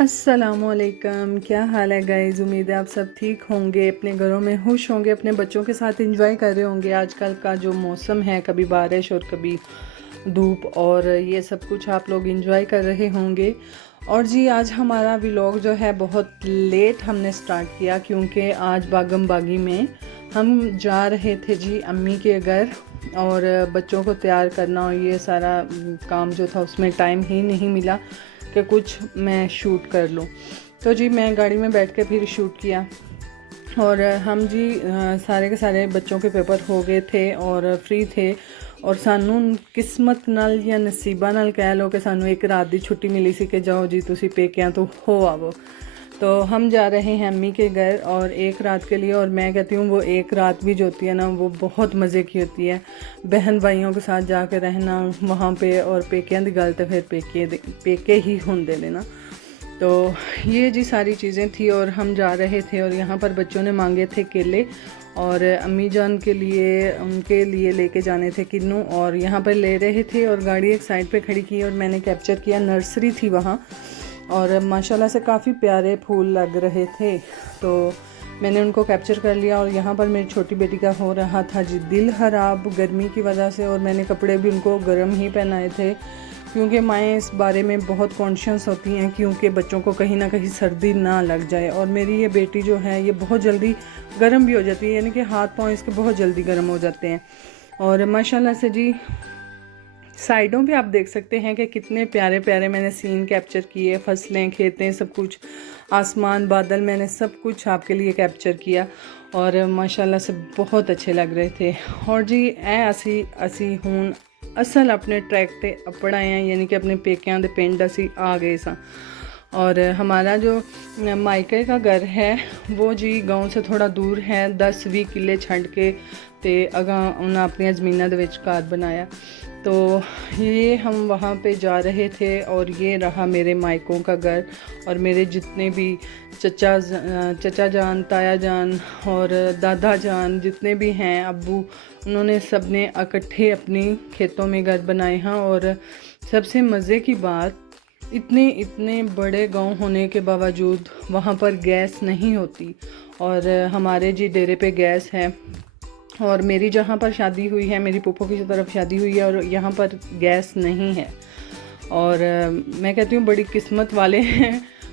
अस्सलामुअलैकुम, क्या हाल है गाइज़। उम्मीद है आप सब ठीक होंगे, अपने घरों में खुश होंगे, अपने बच्चों के साथ एंजॉय कर रहे होंगे। आजकल का जो मौसम है, कभी बारिश और कभी धूप, और ये सब कुछ आप लोग एंजॉय कर रहे होंगे। और जी आज हमारा व्लॉग जो है बहुत लेट हमने स्टार्ट किया, क्योंकि आज बागम बागी में हम जा रहे थे जी अम्मी के घर, और बच्चों को तैयार करना और ये सारा काम जो था उसमें टाइम ही नहीं मिला कि कुछ मैं शूट कर लूँ। तो जी मैं गाड़ी में बैठ के फिर शूट किया, और हम जी सारे के सारे बच्चों के पेपर हो गए थे और फ्री थे, और सानू किस्मत नाल या नसीबा नाल कह लो कि सानू एक रात की छुट्टी मिली सी कि जाओ जी तुसी पेकियां तो हो आवो। तो हम जा रहे हैं अम्मी के घर और एक रात के लिए, और मैं कहती हूँ वो एक रात भी जो होती है ना वो बहुत मज़े की होती है। बहन भाइयों के साथ जाके रहना वहाँ पे, और पेकियां दी गल तो फिर पेके ही होंदे ने ना। तो ये जी सारी चीज़ें थी और हम जा रहे थे, और यहाँ पर बच्चों ने मांगे थे केले, और अम्मी जान के लिए उनके लिए लेके जाने थे किन्नू, और यहाँ पर ले रहे थे और गाड़ी एक साइड पे खड़ी की और मैंने कैप्चर किया। नर्सरी थी वहाँ, और माशाल्लाह से काफ़ी प्यारे फूल लग रहे थे, तो मैंने उनको कैप्चर कर लिया। और यहाँ पर मेरी छोटी बेटी का हो रहा था जी दिल ख़राब गर्मी की वजह से, और मैंने कपड़े भी उनको गर्म ही पहनाए थे, क्योंकि माएँ इस बारे में बहुत कॉन्शियस होती हैं क्योंकि बच्चों को कहीं ना कहीं सर्दी ना लग जाए। और मेरी ये बेटी जो है ये बहुत जल्दी गर्म भी हो जाती है, यानी कि हाथ पाँव इसके बहुत जल्दी गर्म हो जाते हैं। और माशाल्लाह से जी साइडों पे आप देख सकते हैं कि कितने प्यारे प्यारे मैंने सीन कैप्चर किए, फसलें, खेतें, सब कुछ, आसमान, बादल, मैंने सब कुछ आपके लिए कैप्चर किया, और माशाल्लाह से बहुत अच्छे लग रहे थे। और जी असी हूँ असल अपने ट्रैक पे अपना हैं, यानी कि अपने पेकियां दे पिंड असी आ गए सा। और हमारा जो मायके का घर है वो जी गांव से थोड़ा दूर है, 10-20 किले छड़ के ते अगा उन्हें अपनी ज़मीनों के घर बनाया। तो ये हम वहाँ पे जा रहे थे, और ये रहा मेरे मायकों का घर, और मेरे जितने भी चचा जान, ताया जान और दादा जान जितने भी हैं, अब्बू, उन्होंने सब ने इकट्ठे अपनी खेतों में घर बनाए हैं। और सबसे मज़े की बात, इतने बड़े गांव होने के बावजूद वहाँ पर गैस नहीं होती, और हमारे जी डेरे पे गैस है। और मेरी जहाँ पर शादी हुई है, मेरी पुप्पो की तरफ शादी हुई है, और यहाँ पर गैस नहीं है। और मैं कहती हूँ बड़ी किस्मत वाले हैं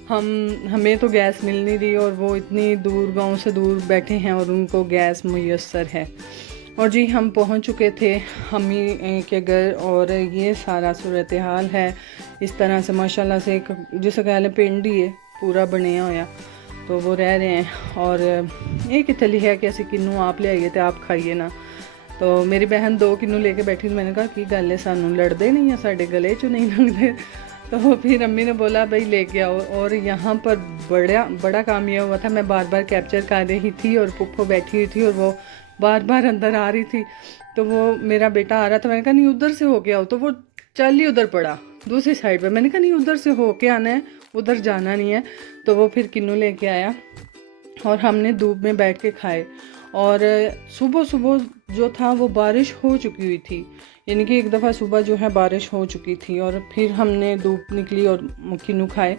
हमें तो गैस मिल नहीं रही, और वो इतनी दूर, गांव से दूर बैठे हैं और उनको गैस मुयस्सर है। और जी हम पहुँच चुके थे अम्मी के घर, और ये सारा सूरत हाल है इस तरह से। माशाल्लाह से एक जिस कह लें पिंड ही है पूरा बनया होया, तो वो रह रहे हैं। और ये कितने लिखा है कि असी किन्नू आप ले आइए तो आप खाइए ना। तो मेरी बहन 2 किन्नू लेके बैठी, तो मैंने कहा की गल है, सानू लड़ते नहीं है, साढ़े गले चो नहीं लगते। तो फिर अम्मी ने बोला भाई लेके आओ। और यहाँ पर बड़ा काम यह हुआ था, मैं बार बार कैप्चर कर रही थी और पुप्पो बैठी हुई थी, और वो बार बार अंदर आ रही थी। तो वो मेरा बेटा आ रहा था, मैंने कहा नहीं उधर से होके आओ, तो वो चल ही उधर पड़ा दूसरी साइड पे। मैंने कहा नहीं उधर से होके आना है, उधर जाना नहीं है। तो वो फिर किन्नू लेके आया, और हमने धूप में बैठ के खाए। और सुबह सुबह जो था वो बारिश हो चुकी हुई थी, यानी कि एक दफ़ा सुबह जो है बारिश हो चुकी थी, और फिर हमने धूप निकली और किन्नू खाए।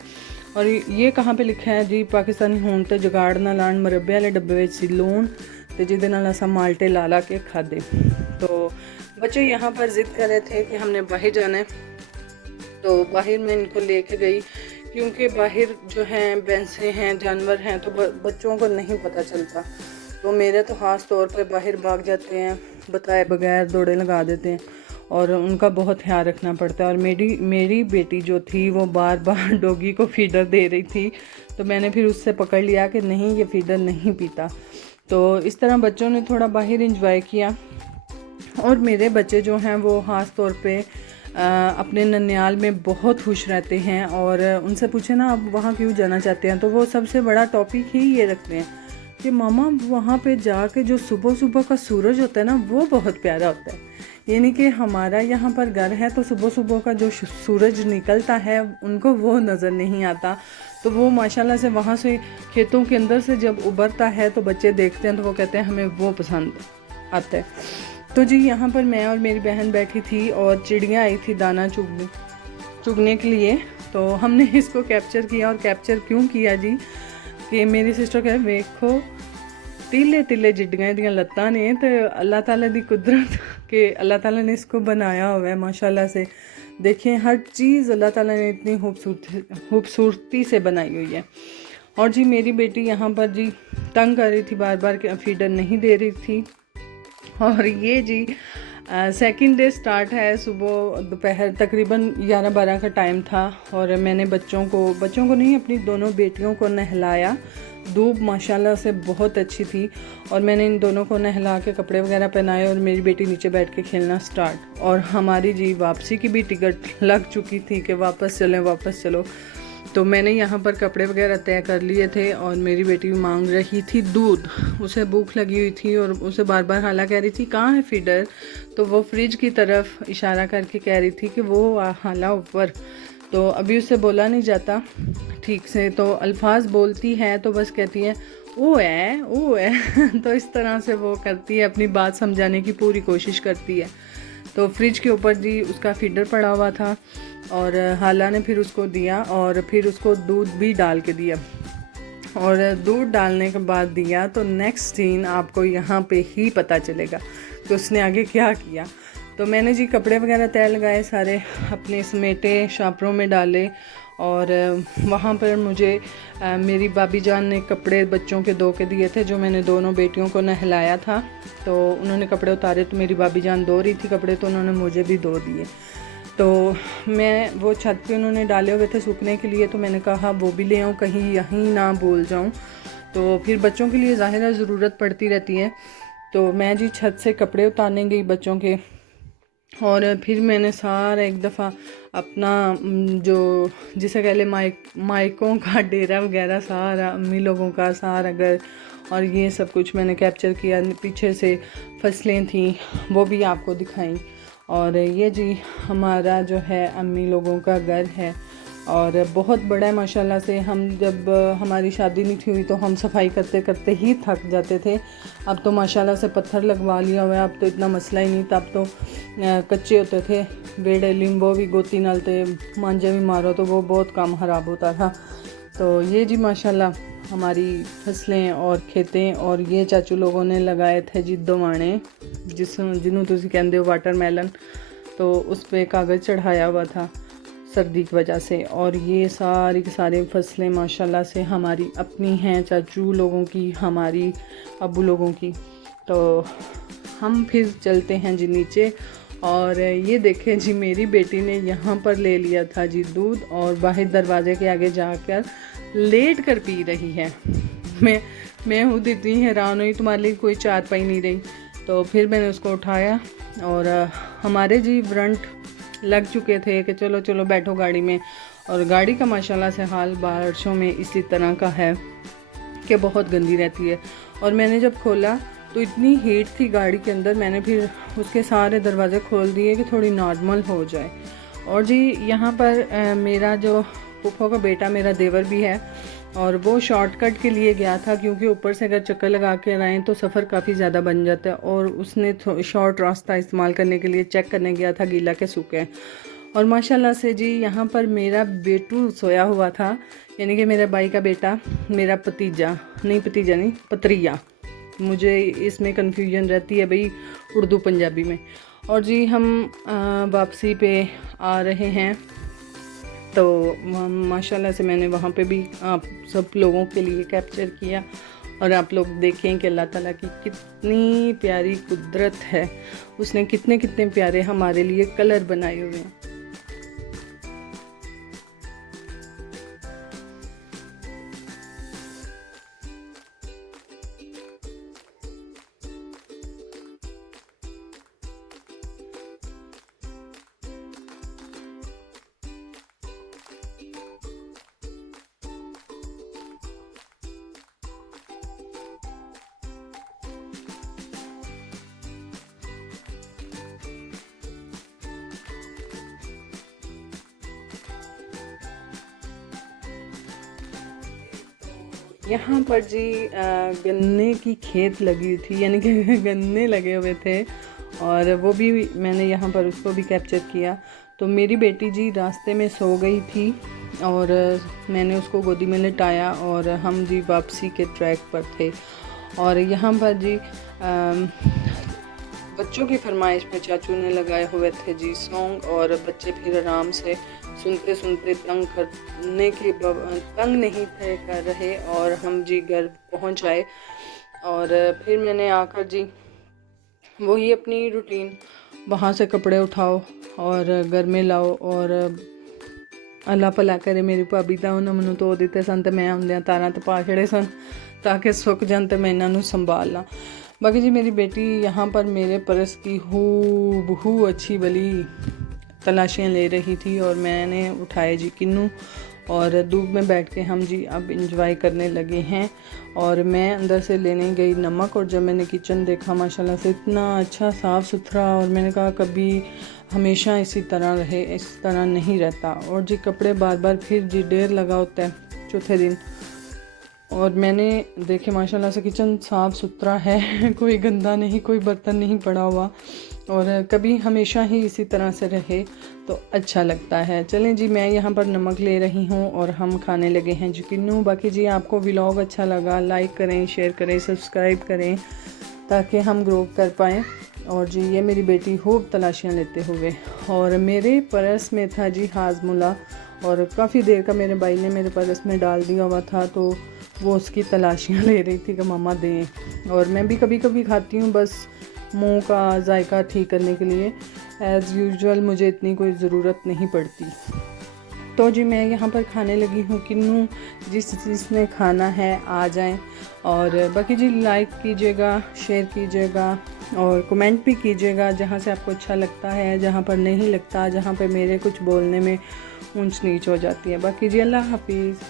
और ये कहाँ पे लिखा है जी, पाकिस्तानी होन तो जुगाड़ ना लाण, मरब्बे वाले डब्बे में सी लूण तो जिदे नाल असां माल्टे ला के खादे। तो बच्चे यहाँ पर ज़िद कर रहे थे कि हमने बाहर जाना है, तो बाहर मैं इनको लेके गई, क्योंकि बाहर जो हैं भैंसें हैं, जानवर हैं, तो बच्चों को नहीं पता चलता। तो मेरे तो ख़ास तौर पे बाहर भाग जाते हैं, बताए बगैर दौड़े लगा देते हैं, और उनका बहुत ख्याल रखना पड़ता है। और मेरी बेटी जो थी वो बार बार डॉगी को फीडर दे रही थी, तो मैंने फिर उससे पकड़ लिया कि नहीं ये फीडर नहीं पीता। तो इस तरह बच्चों ने थोड़ा बाहर इंजॉय किया। और मेरे बच्चे जो हैं वो ख़ास तौर पे अपने ननियाल में बहुत खुश रहते हैं, और उनसे पूछे ना आप वहाँ क्यों जाना चाहते हैं, तो वो सबसे बड़ा टॉपिक ही ये रखते हैं कि मामा वहाँ पे जाके जो सुबह सुबह का सूरज होता है ना वो बहुत प्यारा होता है। यानी कि हमारा यहाँ पर घर है, तो सुबह सुबह का जो सूरज निकलता है उनको वो नज़र नहीं आता। तो वो माशाल्लाह से वहाँ से खेतों के अंदर से जब उभरता है तो बच्चे देखते हैं, तो वो कहते हैं हमें वो पसंद आता है। तो जी यहाँ पर मैं और मेरी बहन बैठी थी, और चिड़िया आई थी दाना चुगने के लिए। तो हमने इसको कैप्चर किया। और कैप्चर क्यों किया जी कि मेरी सिस्टर कहे वेखो टीले टीले जिड्डियां दियां लत्तां ने, तो अल्लाह ताला दी कुदरत के अल्लाह ताला ने इसको बनाया हुआ है माशाल्लाह से। देखिए हर चीज़ अल्लाह ताला ने इतनी खूबसूरती से बनाई हुई है। और जी मेरी बेटी यहाँ पर जी तंग कर रही थी, बार बार फीडर नहीं दे रही थी। और ये जी सेकंड डे स्टार्ट है। सुबह दोपहर तकरीबन 11-12 का टाइम था और मैंने बच्चों को नहीं अपनी दोनों बेटियों को नहलाया। धूप माशाल्लाह से बहुत अच्छी थी और मैंने इन दोनों को नहला के कपड़े वगैरह पहनाए और मेरी बेटी नीचे बैठ के खेलना स्टार्ट। और हमारी जी वापसी की भी टिकट लग चुकी थी कि वापस चलो। तो मैंने यहाँ पर कपड़े वगैरह तय कर लिए थे और मेरी बेटी मांग रही थी दूध। उसे भूख लगी हुई थी और उसे बार बार हाला कह रही थी कहाँ है फीडर, तो वो फ्रिज की तरफ इशारा करके कह रही थी कि वो हाला ऊपर। तो अभी उससे बोला नहीं जाता ठीक से, तो अल्फाज बोलती है तो बस कहती है ओ है तो इस तरह से वो करती है, अपनी बात समझाने की पूरी कोशिश करती है। तो फ्रिज के ऊपर जी उसका फीडर पड़ा हुआ था और हाला ने फिर उसको दिया और फिर उसको दूध भी डाल के दिया। और दूध डालने के बाद दिया तो नेक्स्ट सीन आपको यहाँ पे ही पता चलेगा कि उसने आगे क्या किया। तो मैंने जी कपड़े वगैरह तय लगाए, सारे अपने समेटे शापरों में डाले और वहाँ पर मुझे मेरी भाभी जान ने कपड़े बच्चों के धो के दिए थे, जो मैंने दोनों बेटियों को नहलाया था। तो उन्होंने कपड़े उतारे तो मेरी भाभी जान धो रही थी कपड़े, तो उन्होंने मुझे भी धो दिए। तो मैं वो छत पे उन्होंने डाले हुए थे सूखने के लिए, तो मैंने कहा वो भी ले आऊँ कहीं यहीं ना भूल जाऊँ। तो फिर बच्चों के लिए ज़ाहिर है ज़रूरत पड़ती रहती है। तो मैं जी छत से कपड़े उतारने गई बच्चों के और फिर मैंने सारा एक दफ़ा अपना जो जिसे कह ले माइकों का डेरा वगैरह सारा अम्मी लोगों का सारा घर और ये सब कुछ मैंने कैप्चर किया। पीछे से फसलें थी वो भी आपको दिखाई। और ये जी हमारा जो है अम्मी लोगों का घर है और बहुत बड़ा है माशाल्लाह से। हम जब हमारी शादी नहीं थी हुई तो हम सफाई करते करते ही थक जाते थे। अब तो माशाल्लाह से पत्थर लगवा लिया हुआ है, अब तो इतना मसला ही नहीं था। अब तो कच्चे होते थे बेड़े, लिम्बो भी गोती नालते मांझे भी मारो तो वो बहुत काम ख़राब होता था। तो ये जी माशाल्लाह हमारी फसलें और खेतें। और ये चाचू लोगों ने लगाए थे जी दवाने जिन्हों तुसी कहते हो वाटरमेलन, तो उस पर कागज़ चढ़ाया हुआ था सर्दी की वजह से। और ये सारी की सारी फसलें माशाल्लाह से हमारी अपनी हैं, चाचू लोगों की, हमारी अब्बू लोगों की। तो हम फिर चलते हैं जी नीचे। और ये देखें जी मेरी बेटी ने यहाँ पर ले लिया था जी दूध और बाहर दरवाजे के आगे जाकर लेट कर पी रही है। मैं खुद इतनी हैरान हुई, तुम्हारे लिए कोई चारपाई नहीं रही। तो फिर मैंने उसको उठाया और हमारे जी व्रंट लग चुके थे कि चलो चलो बैठो गाड़ी में। और गाड़ी का माशाल्लाह से हाल बारिशों में इसी तरह का है कि बहुत गंदी रहती है। और मैंने जब खोला तो इतनी हीट थी गाड़ी के अंदर, मैंने फिर उसके सारे दरवाज़े खोल दिए कि थोड़ी नॉर्मल हो जाए। और जी यहाँ पर मेरा जो फूफो का बेटा मेरा देवर भी है और वो शॉर्टकट के लिए गया था, क्योंकि ऊपर से अगर चक्कर लगा के आएँ तो सफ़र काफ़ी ज़्यादा बन जाता है। और उसने शॉर्ट रास्ता इस्तेमाल करने के लिए चेक करने गया था गीला के सूखे। और माशाल्लाह से जी यहाँ पर मेरा बेटू सोया हुआ था, यानी कि मेरे भाई का बेटा, मेरा भतीजा नहीं पतरिया, मुझे इसमें कन्फ्यूजन रहती है भाई उर्दू पंजाबी में। और जी हम वापसी पे आ रहे हैं तो माशाल्लाह से मैंने वहाँ पे भी आप सब लोगों के लिए कैप्चर किया। और आप लोग देखें कि अल्लाह ताला की कितनी प्यारी कुदरत है, उसने कितने कितने प्यारे हमारे लिए कलर बनाए हुए हैं। यहाँ पर जी गन्ने की खेत लगी थी, यानी कि गन्ने लगे हुए थे और वो भी मैंने यहाँ पर उसको भी कैप्चर किया। तो मेरी बेटी जी रास्ते में सो गई थी और मैंने उसको गोदी में लिटाया और हम जी वापसी के ट्रैक पर थे। और यहाँ पर जी बच्चों की फरमाइश में चाचू ने लगाए हुए थे जी सॉन्ग, और बच्चे फिर आराम से सुनते सुनते तंग नहीं थे कर रहे, और हम जी घर पहुँच आए। और फिर मैंने आकर जी वही अपनी रूटीन, वहाँ से कपड़े उठाओ और घर में लाओ, और अल्लाह भला करे मेरी भाभी ਤਾਂ ਉਹਨਾਂ ਮੈਨੂੰ ਧੋ ਦਿੱਤੇ ਸਨ ਤੇ ਮੈਂ ਹੁੰਦਿਆਂ ਤਾਰਾਂ ਤੇ ਪਾ ਛੜੇ ਸਨ ਤਾਂ ਕਿ ਸੁੱਕ ਜਾਣ ਤੇ मैं इन्हों संभाल ला। बाकी जी मेरी बेटी यहाँ पर मेरे पर्स की हूबहू अच्छी भली तलाशियाँ ले रही थी, और मैंने उठाए जी किन्नू, और धूप में बैठ के हम जी अब इंजॉय करने लगे हैं। और मैं अंदर से लेने गई नमक, और जब मैंने किचन देखा माशाल्लाह से इतना अच्छा साफ़ सुथरा, और मैंने कहा कभी हमेशा इसी तरह रहे, इस तरह नहीं रहता। और जी कपड़े बार बार फिर जी ढेर लगा होता है चौथे दिन, और मैंने देखे माशाल्लाह से किचन साफ़ सुथरा है, कोई गंदा नहीं, कोई बर्तन नहीं पड़ा हुआ, और कभी हमेशा ही इसी तरह से रहे तो अच्छा लगता है। चलें जी मैं यहाँ पर नमक ले रही हूँ और हम खाने लगे हैं जी किन्नू। बाकी जी आपको व्लॉग अच्छा लगा लाइक करें, शेयर करें, सब्सक्राइब करें ताकि हम ग्रो कर पाएँ। और जी ये मेरी बेटी खूब तलाशियाँ लेते हुए, और मेरे पर्स में था जी हाजमुला, और काफ़ी देर का मेरे भाई ने मेरे पर्स में डाल दिया हुआ था, तो वो उसकी तलाशियाँ ले रही थी कि मामा दें। और मैं भी कभी कभी खाती हूँ बस मुंह का जायका ठीक करने के लिए, एज़ यूजुअल मुझे इतनी कोई ज़रूरत नहीं पड़ती। तो जी मैं यहाँ पर खाने लगी हूँ किन्नू, जिसने खाना है आ जाएं। और बाकी जी लाइक कीजिएगा, शेयर कीजिएगा और कमेंट भी कीजिएगा जहाँ से आपको अच्छा लगता है, जहाँ पर नहीं लगता, जहाँ पर मेरे कुछ बोलने में ऊंच नीच हो जाती है। बाकी जी अल्लाह हाफिज़।